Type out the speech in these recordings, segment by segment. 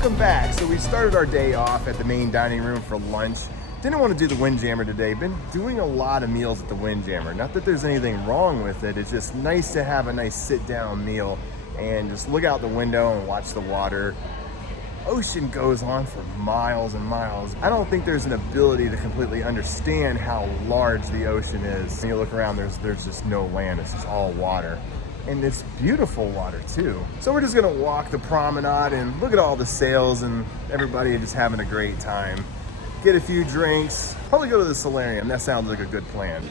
Welcome back. So we started our day off at the main dining room for lunch. Didn't want to do the Windjammer today. Been doing a lot of meals at the Windjammer. Not that there's anything wrong with it. It's just nice to have a nice sit-down meal and just look out the window and watch the water. Ocean goes on for miles and miles. I don't think there's an ability to completely understand how large the ocean is. When you look around, there's just no land. It's just all water. And it's beautiful water too. So we're just gonna walk the promenade and look at all the sails and everybody just having a great time. Get a few drinks, probably go to the Solarium. That sounds like a good plan.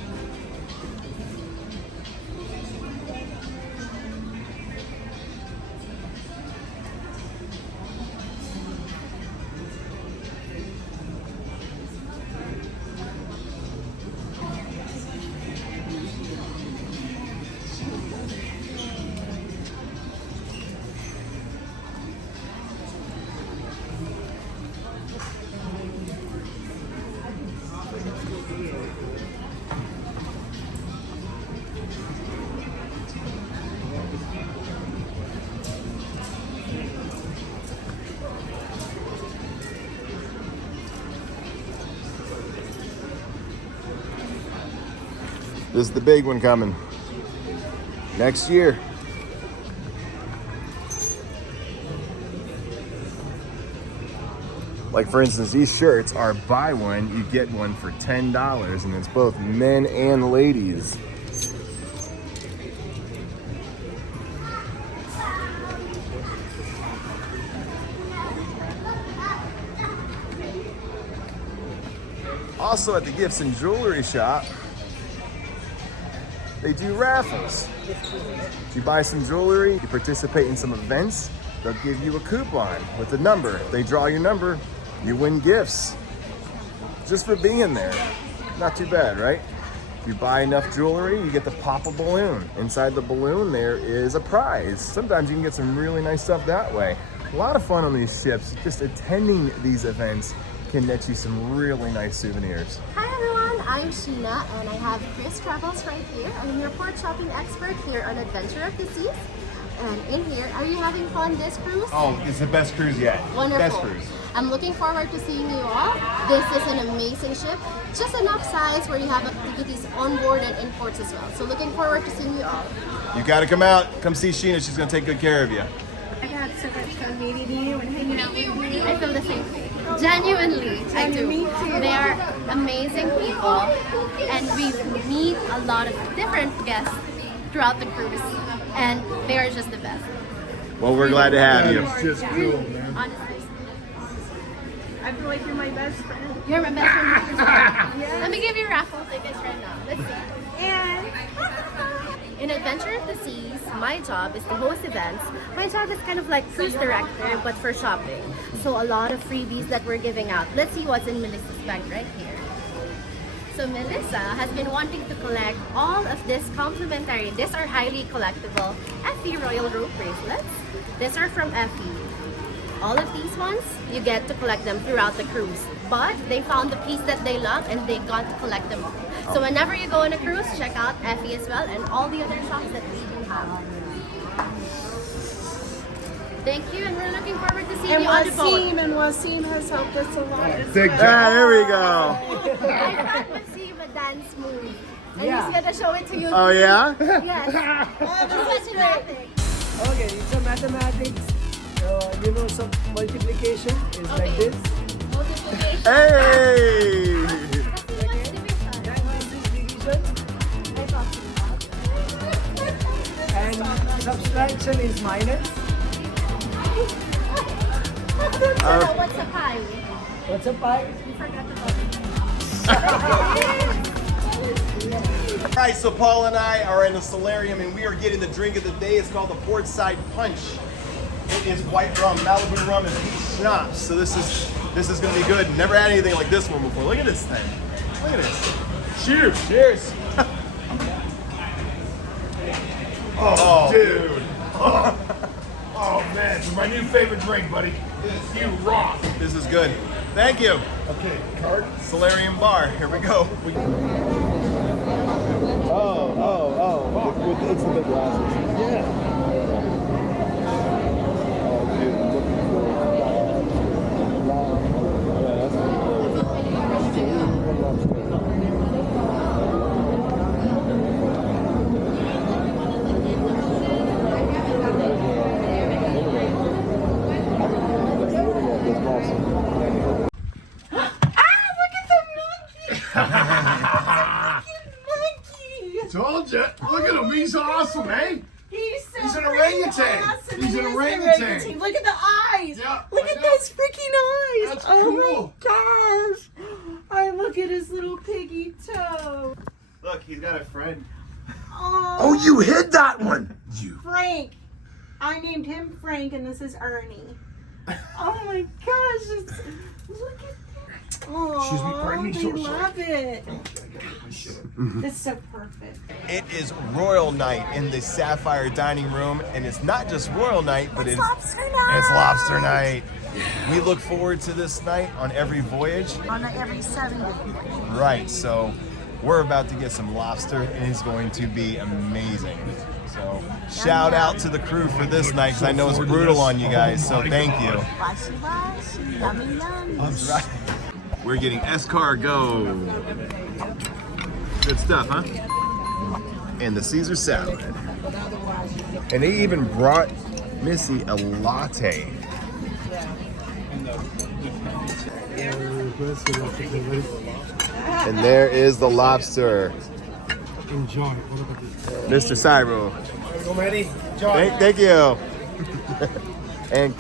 This is the big one coming next year. Like for instance, these shirts are buy one, you get one for $10, and it's both men and ladies. Also at the gifts and jewelry shop, they do raffles. If you buy some jewelry, you participate in some events, they'll give you a coupon with a number. If they draw your number, you win gifts. Just for being there. Not too bad, right? If you buy enough jewelry, you get to pop a balloon. Inside the balloon, there is a prize. Sometimes you can get some really nice stuff that way. A lot of fun on these ships. Just attending these events can net you some really nice souvenirs. Hi everyone, I'm Sheena and I have Chris Travels right here. I'm your port shopping expert here on Adventure of the Seas. And in here, are you having fun this cruise? Oh, it's the best cruise yet. Wonderful. Best cruise. I'm looking forward to seeing you all. This is an amazing ship. Just enough size where you have activities on board and in ports as well. So looking forward to seeing you all. You gotta come out, come see Sheena. She's gonna take good care of you. I had so much fun meeting you and hanging out with you. I feel the same thing. Genuinely, I do. Me too. They are amazing people and we meet a lot of different guests throughout the cruise and they are just the best. Well, we're glad to have you. It's just cool, man. Honestly. I feel like you're my best friend. You're my best friend. Yeah. Let me give you raffle tickets right now. Let's see. And in Adventure of the Seas, my job is to host events. My job is kind of like cruise director, but for shopping. So a lot of freebies that we're giving out. Let's see what's in Melissa's bag right here. So Melissa has been wanting to collect all of this complimentary, these are highly collectible Effie Royal Rope bracelets. These are from Effie. All of these ones, you get to collect them throughout the cruise. But they found the piece that they love and they got to collect them all. So whenever you go on a cruise, check out Effie as well and all the other shops that we do have. Thank you, and we're looking forward to seeing you on the boat. Wasim has helped us a lot. There we go. I got Wasim a dance move. And he's gonna show it to you. Oh yeah? Yes. This is mathematics. Okay, it's a mathematics. You know, some multiplication is like this. Multiplication. Hey! What's division? This is division. I talked about. And subtraction is minus. So what's a pi? What's a pi? You forgot about it. All right, so Paul and I are in the Solarium and we are getting the drink of the day. It's called the Portside Punch. It is white rum, Malibu rum, and peach schnapps. So this is gonna be good. Never had anything like this one before. Look at this thing. Look at this. Cheers. Cheers. Oh, dude. Oh, man. It's my new favorite drink, buddy. You rock. This is good. Thank you. Okay, card. Solarium bar. Here we go. Oh. It's the big glasses. Yeah. Oh, dude, I'm looking for orangutan. Awesome. He's It an is orangutan. Look at the eyes. Yeah, Look I at know. those freaking eyes. That's Oh cool. my gosh. I look at his little piggy toe. Look, he's got a friend. Oh, you hid that one. You. Frank. I named him Frank, and this is Ernie. Oh my gosh. Look at that. Oh, Excuse me, pardon me, they sorry. love it. It's so perfect. It is Royal Night in the Sapphire dining room, and it's not just Royal Night, but it's Lobster night. It's Lobster Night. We look forward to this night on every voyage. On every 7 days. Right, so we're about to get some lobster, and it's going to be amazing. So shout out to the crew for this night, because I know it's brutal on you guys, so thank you. Wasim, yummy, yummy. That's right. We're getting escargot. Good stuff, huh? And the Caesar salad. And they even brought Missy a latte. And there is the lobster. Enjoy. Mr. Cyro. I'm ready. Thank you. And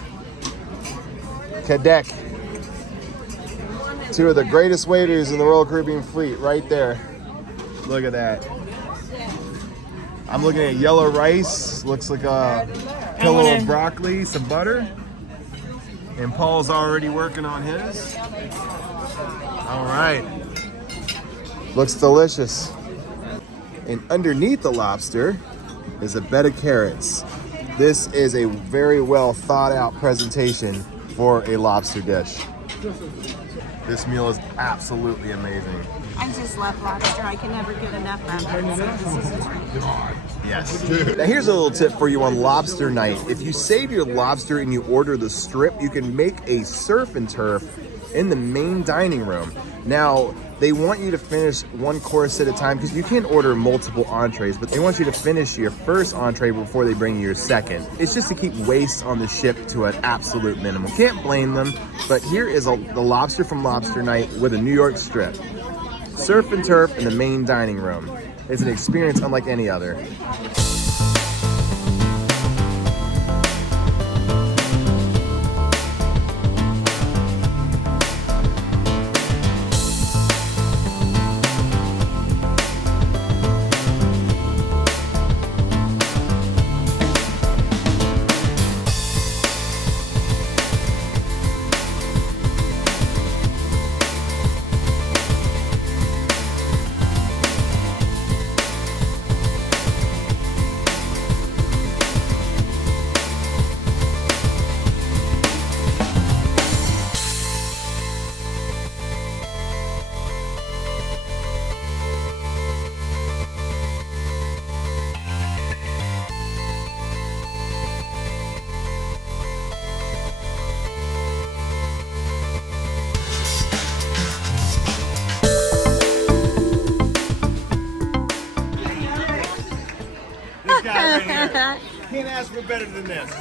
Kadek. Two of the greatest waiters in the Royal Caribbean Fleet right there. Look at that. I'm looking at yellow rice. Looks like a pillow of broccoli, some butter. And Paul's already working on his. All right. Looks delicious. And underneath the lobster is a bed of carrots. This is a very well thought out presentation for a lobster dish. This meal is absolutely amazing. I just love lobster. I can never get enough of it. So this is a treat. Yes. Now here's a little tip for you on lobster night. If you save your lobster and you order the strip, you can make a surf and turf in the main dining room. Now, they want you to finish one course at a time because you can order multiple entrees, but they want you to finish your first entree before they bring you your second. It's just to keep waste on the ship to an absolute minimum. Can't blame them, but here is the lobster from Lobster Night with a New York strip. Surf and turf in the main dining room. It's an experience unlike any other. This guy right here. Can't ask for better than this.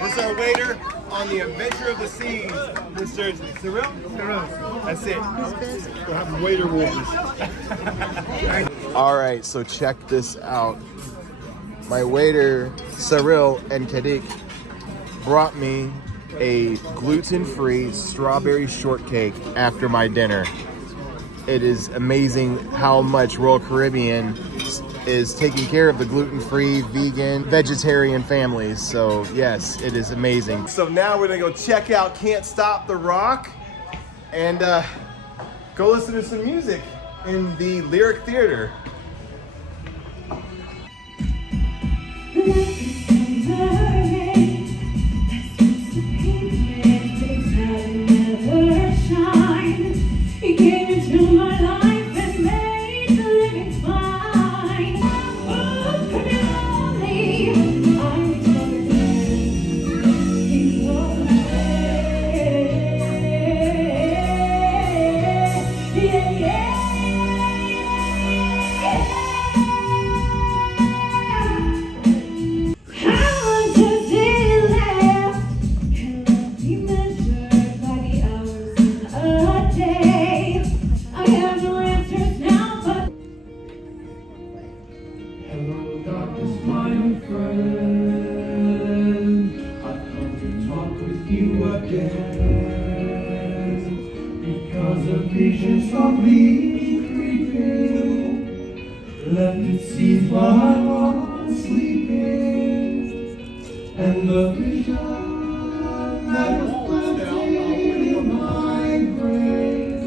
This is our waiter on the Adventure of the Seas, Mr. Cyril. That's it. We'll have waiter wars. All right, so check this out. My waiter, Cyril and Kadik, brought me a gluten-free strawberry shortcake after my dinner. It is amazing how much Royal Caribbean is taking care of the gluten-free, vegan, vegetarian families. So yes, it is amazing. So now we're gonna go check out Can't Stop the Rock and go listen to some music in the Lyric Theater. He came into my life and made the living fine. Oh, could be lonely. I discovered he's all guess because the visions of me creeping left its seeds while I was sleeping, and the vision that was planted in my brain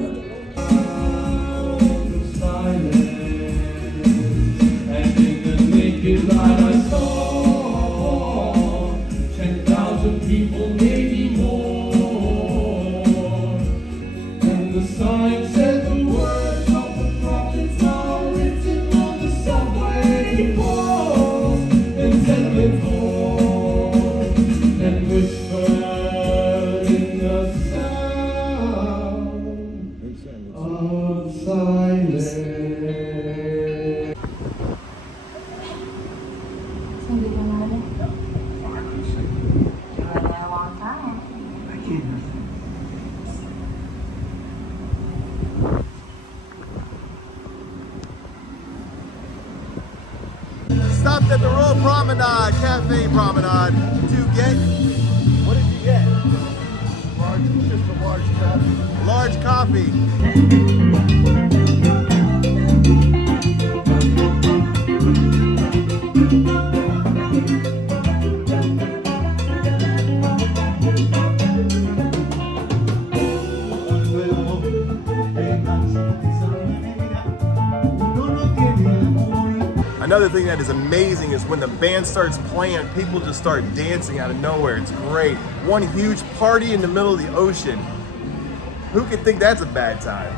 was silent, and in the naked light I saw 10,000 people, maybe more, and the sign said the words of the prophets are written on the subway walls and tenement halls, and whispered in the sound of silence. Hindi ka na ulit. You were there a long time. Stopped at the Royal Promenade, Cafe Promenade to get, what did you get? Just a large coffee. Large coffee. Another thing that is amazing is when the band starts playing, people just start dancing out of nowhere. It's great. One huge party in the middle of the ocean. Who could think that's a bad time?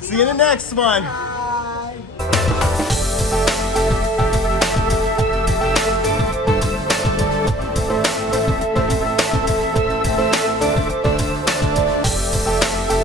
See you in the next one.